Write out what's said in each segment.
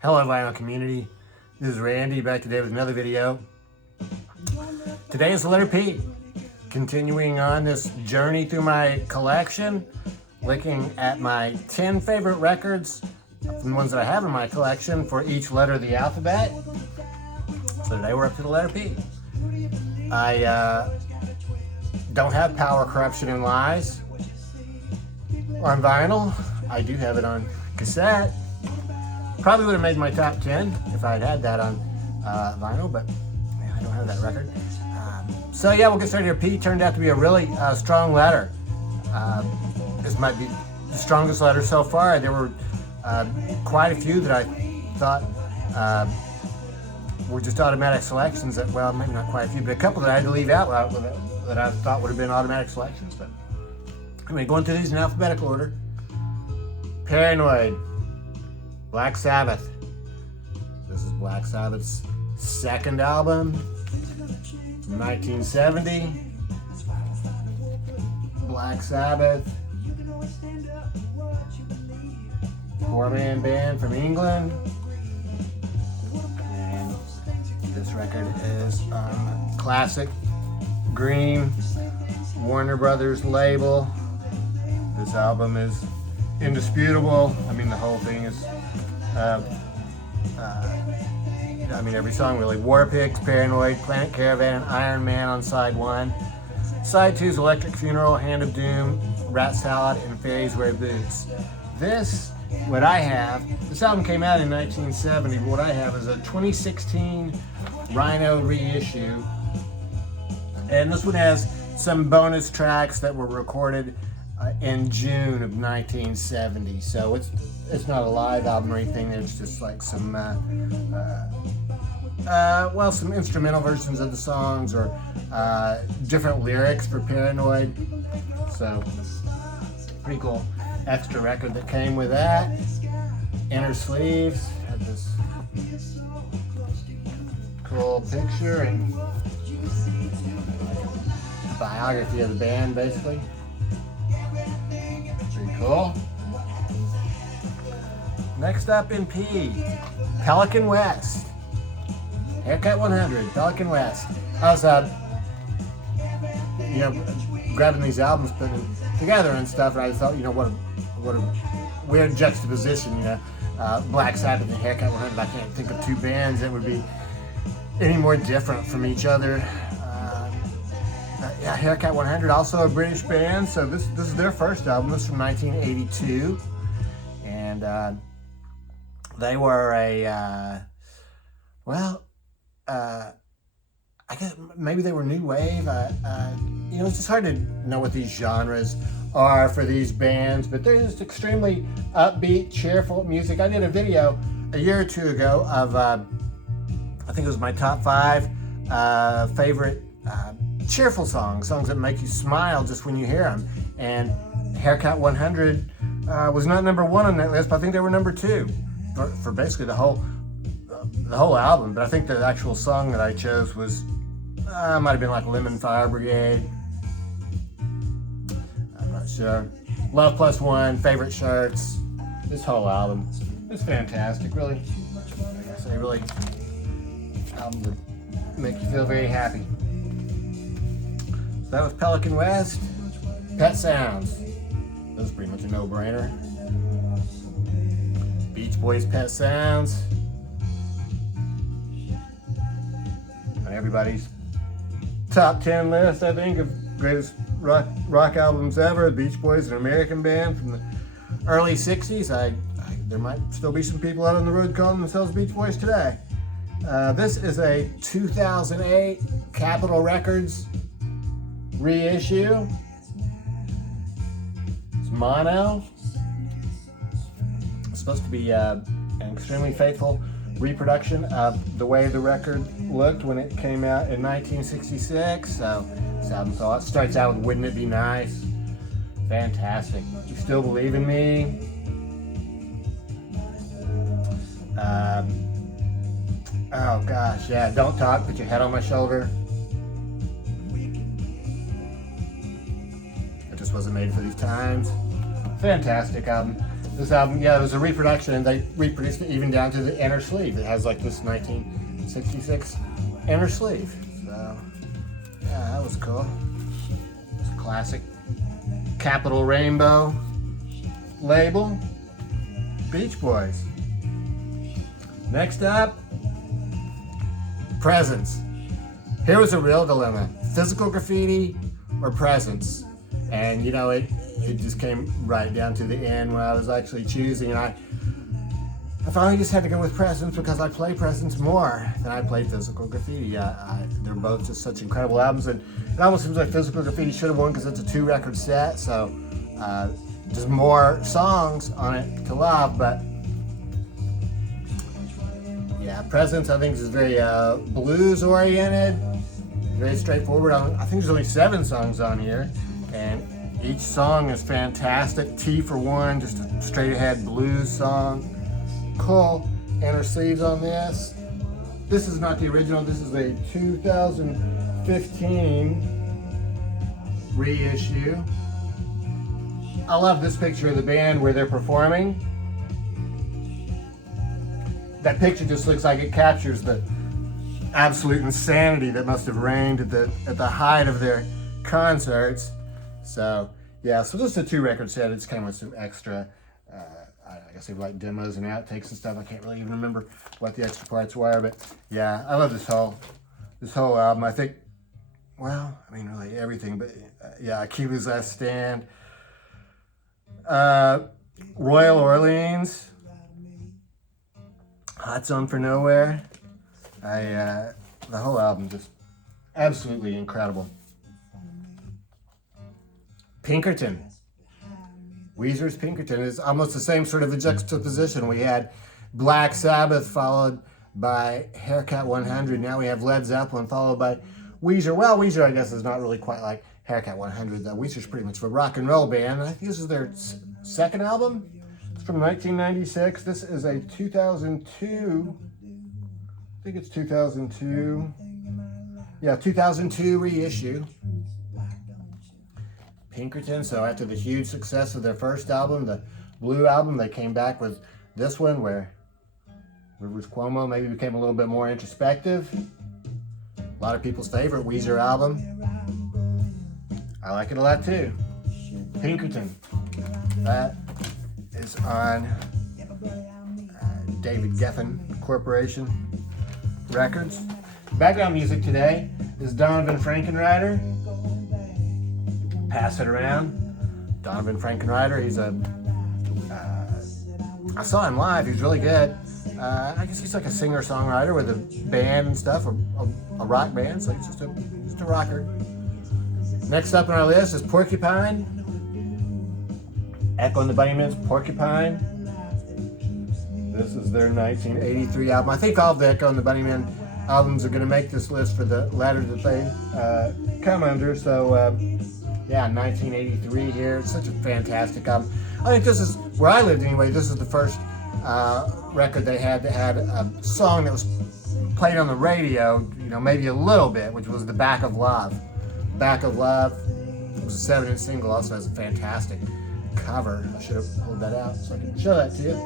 Hello vinyl community, this is Randy back today with another video. Today is the letter P. Continuing on this journey through my collection, looking at my 10 favorite records from the ones that I have in my collection for each letter of the alphabet. So today we're up to the letter P. I don't have Power, Corruption, and Lies on vinyl. I do have it on cassette. Probably would have made my top 10 if I had had that on vinyl, but yeah, I don't have that record. So yeah, we'll get started here. P turned out to be a really strong letter. This might be the strongest letter so far. There were quite a few that I thought were just automatic selections that, well, maybe not quite a few, but a couple that I had to leave out that I thought would have been automatic selections. But anyway, going through these in alphabetical order. Paranoid, Black Sabbath. This is Black Sabbath's second album from 1970. Black Sabbath, four-man band from England. And this record is classic green Warner Brothers label. This album is indisputable. I mean, the whole thing is every song really. War Pigs, Paranoid, Planet Caravan, Iron Man on side 1. Side 2 is Electric Funeral, Hand of Doom, Rat Salad, and Fairies Wear Boots. This album came out in 1970, but what I have is a 2016 Rhino reissue. And this one has some bonus tracks that were recorded in June of 1970. So it's not a live album or anything. There's just like some some instrumental versions of the songs or different lyrics for Paranoid. So pretty cool extra record that came with that. Inner sleeves had this cool picture and biography of the band, basically. Pretty cool. Next up in P, Pelican West. Haircut 100, Pelican West. I was, grabbing these albums, putting them together and stuff, and I thought, what a weird juxtaposition, Black Sabbath and Haircut 100. I can't think of two bands that would be any more different from each other. Haircut 100, also a British band, so this is their first album. This is from 1982, and they were I guess maybe they were new wave. It's just hard to know what these genres are for these bands, but they're just extremely upbeat, cheerful music. I did a video a year or two ago of, I think it was my top 5 favorite cheerful songs that make you smile just when you hear them. And Haircut 100 was not number 1 on that list, but I think they were number 2 for basically the whole album. But I think the actual song that I chose was might have been like Lemon Fire Brigade. I'm not sure. Love Plus One, Favorite Shirts. This whole album is fantastic. Really, really album that make you feel very happy. So that was Pelican West. Pet Sounds. That was pretty much a no-brainer. Beach Boys, Pet Sounds. On everybody's top 10 list, I think, of greatest rock albums ever. The Beach Boys, an American band from the early 60s. There might still be some people out on the road calling themselves Beach Boys today. This is a 2008 Capitol Records reissue. It's mono. It's supposed to be an extremely faithful reproduction of the way the record looked when it came out in 1966. So this album starts out with Wouldn't It Be Nice? Fantastic. You Still Believe in Me? Oh gosh, yeah. Don't Talk, Put Your Head on My Shoulder. It just wasn't made for these times. Fantastic album. This album, yeah, it was a reproduction, and they reproduced it even down to the inner sleeve. It has like this 1966 inner sleeve. So, yeah, that was cool. It's a classic Capital Rainbow label. Beach Boys. Next up, Presents. Here was a real dilemma. Physical graffiti or presents? And you know, it just came right down to the end when I was actually choosing, and I finally just had to go with Presents because I play Presents more than I play Physical Graffiti. They're both just such incredible albums, and it almost seems like Physical Graffiti should have won because it's a 2-record set, so just more songs on it to love. But yeah, Presents I think is very blues oriented, very straightforward. I think there's only 7 songs on here, and each song is fantastic. T for One, just a straight ahead blues song. Cool inner sleeves on this. This is not the original, this is a 2015 reissue. I love this picture of the band where they're performing. That picture just looks like it captures the absolute insanity that must have reigned at the height of their concerts. So yeah, so this is a 2-record set. It's came with some extra, I guess they were like demos and outtakes and stuff. I can't really even remember what the extra parts were, but yeah, I love this whole album. I think, well, I mean really everything, but yeah, Cuba's Last Stand, Royal Orleans, Hot Zone for Nowhere. The whole album just absolutely incredible. Pinkerton. Weezer's Pinkerton is almost the same sort of a juxtaposition. We had Black Sabbath followed by Haircut 100. Now we have Led Zeppelin followed by Weezer. Well, Weezer I guess is not really quite like Haircut 100 though. Weezer's pretty much a rock and roll band. I think this is their 2nd album. It's from 1996. This is a 2002. I think it's 2002. Yeah, 2002 reissue. Pinkerton. So after the huge success of their first album, the Blue album, they came back with this one where Rivers Cuomo maybe became a little bit more introspective. A lot of people's favorite Weezer album. I like it a lot too. Pinkerton. That is on David Geffen Corporation Records. Background music today is Donovan Frankenreiter. Pass It Around. Donovan Frankenreiter, he's I saw him live, he's really good. I guess he's like a singer-songwriter with a band and stuff, a rock band, so he's just a rocker. Next up on our list is Porcupine. Echo and the Bunnymen's Porcupine. This is their 1983 album. I think all of the Echo and the Bunnymen albums are going to make this list for the ladder that they come under, so yeah, 1983 here. It's such a fantastic album. I think this is, where I lived anyway, this is the first record they had that had a song that was played on the radio, you know, maybe a little bit, which was the Back of Love. Back of Love. It was a 7-inch single, also has a fantastic cover. I should have pulled that out so I can show that to you.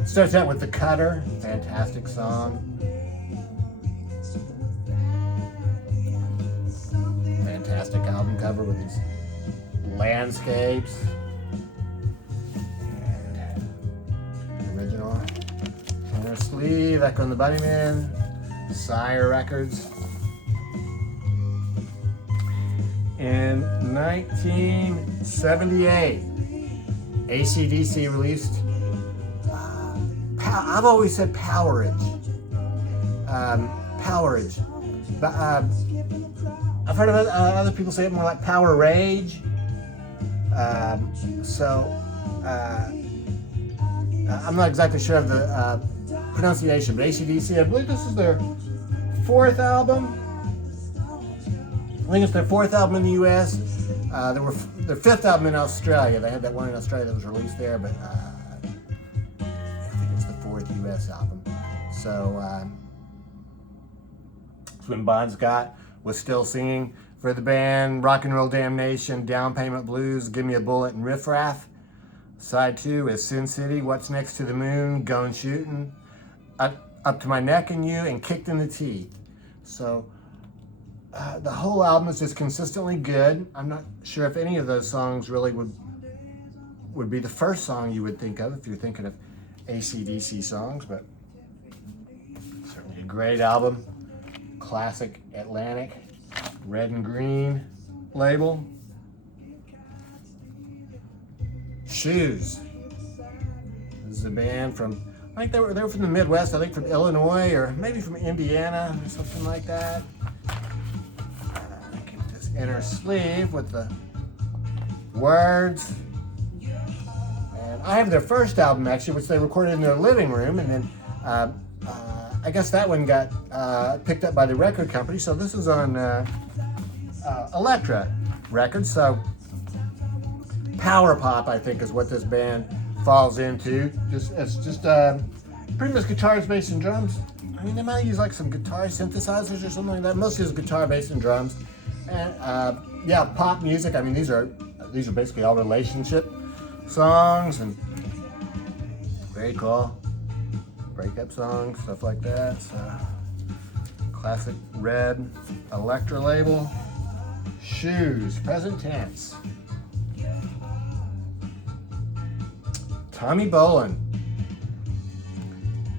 It starts out with The Cutter, fantastic song. Fantastic album cover with these landscapes. And original inner sleeve, Echo and the Bunnymen, Sire Records. In 1978, AC/DC released, I've always said Powerage. Powerage. But I've heard of other people say it more like Powerage. I'm not exactly sure of the pronunciation, but AC/DC, I believe this is their 4th album. I think it's their 4th album in the U.S. Their 5th album in Australia. They had that one in Australia that was released there, but I think it's the 4th U.S. album. So it's when Bon Scott was still singing for the band. Rock and Roll Damnation, Down Payment Blues, Give Me a Bullet, and Riff Raff. Side 2 is Sin City, What's Next to the Moon, Going Shooting, Up to My Neck in You, and Kicked in the Teeth. So the whole album is just consistently good. I'm not sure if any of those songs really would be the first song you would think of if you're thinking of AC/DC songs, but certainly a great album. Classic Atlantic, red and green label. Shoes. This is a band from, I think they were from the Midwest, I think from Illinois or maybe from Indiana or something like that. Get this inner sleeve with the words. And I have their first album actually, which they recorded in their living room, and then I guess that one got picked up by the record company. So this is on Elektra Records. So power pop, I think, is what this band falls into. It's just pretty much guitars, bass, and drums. I mean, they might use like some guitar synthesizers or something like that. Mostly it's guitar, bass, and drums. And yeah, pop music. I mean, these are basically all relationship songs and very cool. Breakup songs, stuff like that. So, classic red Elektra label. Shoes, present tense. Tommy Bolin.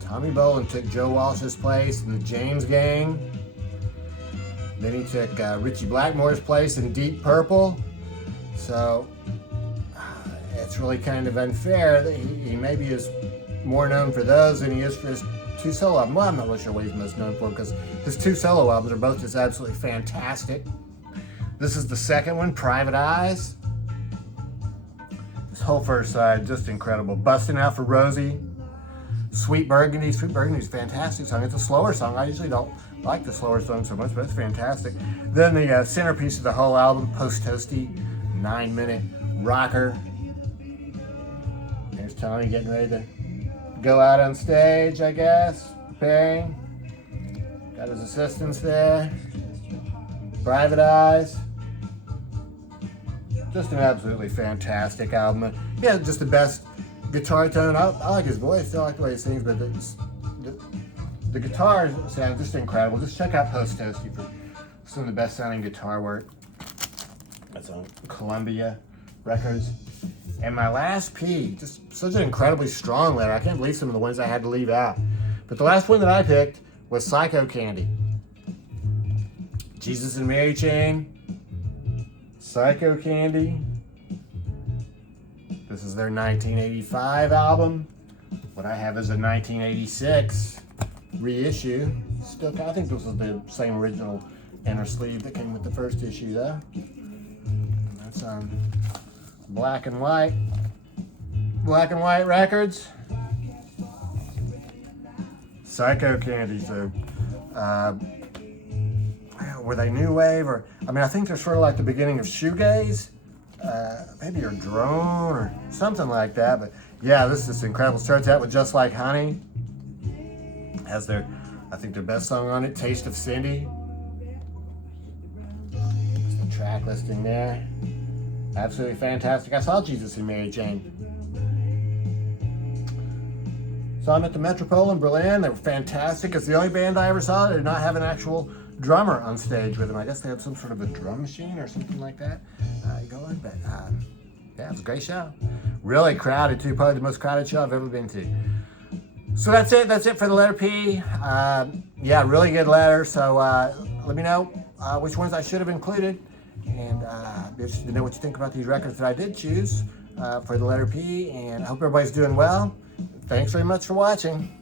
Tommy Bolin took Joe Walsh's place in the James Gang. Then he took Richie Blackmore's place in Deep Purple. So it's really kind of unfair that he maybe is more known for those than he is for his two solo albums. Well, I'm not really sure what he's most known for because his two solo albums are both just absolutely fantastic. This is the second one, Private Eyes. This whole first side, just incredible. Busting Out for Rosie. Sweet Burgundy. Sweet Burgundy is a fantastic song. It's a slower song. I usually don't like the slower songs so much, but it's fantastic. Then the centerpiece of the whole album, Post Toasty, 9-minute rocker. There's Tommy getting ready to go out on stage, I guess, preparing. Got his assistants there. Private Eyes. Just an absolutely fantastic album. Yeah, just the best guitar tone. I like his voice, I like the way he sings, but the guitars sound just incredible. Just check out Post Toasty for some of the best sounding guitar work. That's on Columbia Records. And my last P, just such an incredibly strong letter. I can't believe some of the ones I had to leave out. But the last one that I picked was Psychocandy. Jesus and Mary Chain, Psychocandy. This is their 1985 album. What I have is a 1986 reissue. Still, I think this was the same original inner sleeve that came with the first issue though. And that's on Black and White Records. Psychocandy. So, were they new wave or? I mean, I think they're sort of like the beginning of shoegaze, maybe or drone or something like that. But yeah, this is just incredible. Starts out with Just Like Honey. Has their, I think their best song on it, Taste of Cindy. Just the track listing there. Absolutely fantastic. I saw Jesus and Mary Jane. Saw them at the Metropole in Berlin. They were fantastic. It's the only band I ever saw that did not have an actual drummer on stage with them. I guess they had some sort of a drum machine or something like that going. But yeah, it was a great show. Really crowded too. Probably the most crowded show I've ever been to. So that's it. That's it for the letter P. Yeah, really good letter. So let me know which ones I should have included. And be interested to know what you think about these records that I did choose for the letter P. And I hope everybody's doing well. Thanks very much for watching.